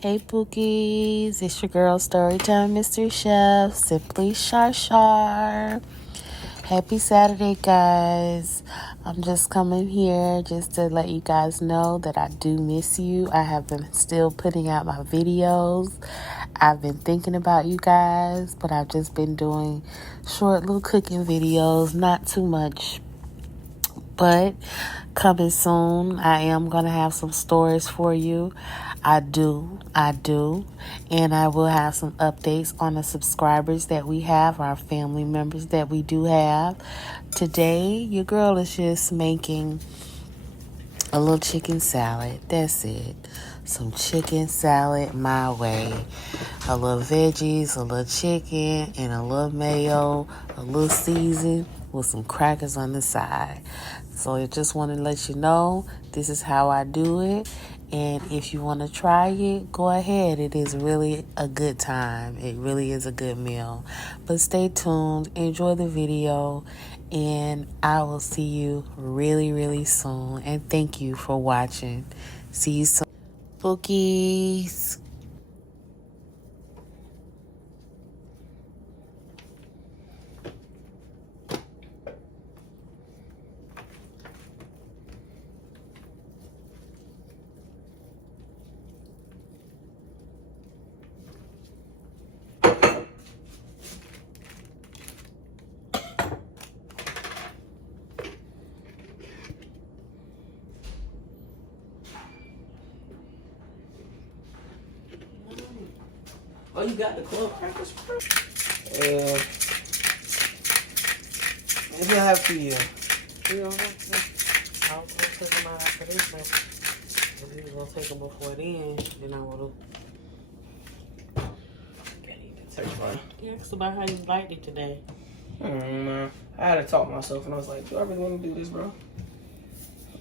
Hey Pookies, it's your girl Storytime Mystery Chef, Simply Shar Shar. Happy Saturday, guys. I'm just coming here just to let you guys know that I do miss you. I have been still putting out my videos. I've been thinking about you guys, but I've just been doing short little cooking videos, not too much. But coming soon, I am going to have some stories for you. I do. And I will have some updates on the subscribers that we have, our family members that we do have. Today, your girl is just making a little chicken salad. That's it. Some chicken salad my way. A little veggies, a little chicken, and a little mayo, a little season with some crackers on the side. So I just want to let you know this is how I do it. And if you want to try it, go ahead. It is really a good time. It really is a good meal. But stay tuned. Enjoy the video. And I will see you really, really soon. And thank you for watching. See you soon. Bookies. Oh, you got the club crackers, bro? Maybe I'll have to you. You don't have to. I was going to take them out after this, but if you was going to take them before then I would have. Search for You asked about how you liked it today. I had to talk myself, and I was like, do I really want to do this, bro?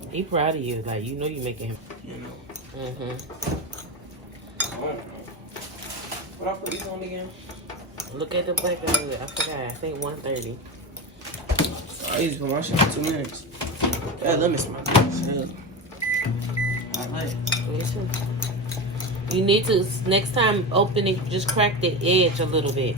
He proud of you. Like, you know you making him. You know. Mm-hmm. I don't know. What I put these on again? Look at the black of it. I forgot. I think 130. So I used to put my shit in 2 minutes. That limits my things. I like it. You need to, next time, open it, just crack the edge a little bit.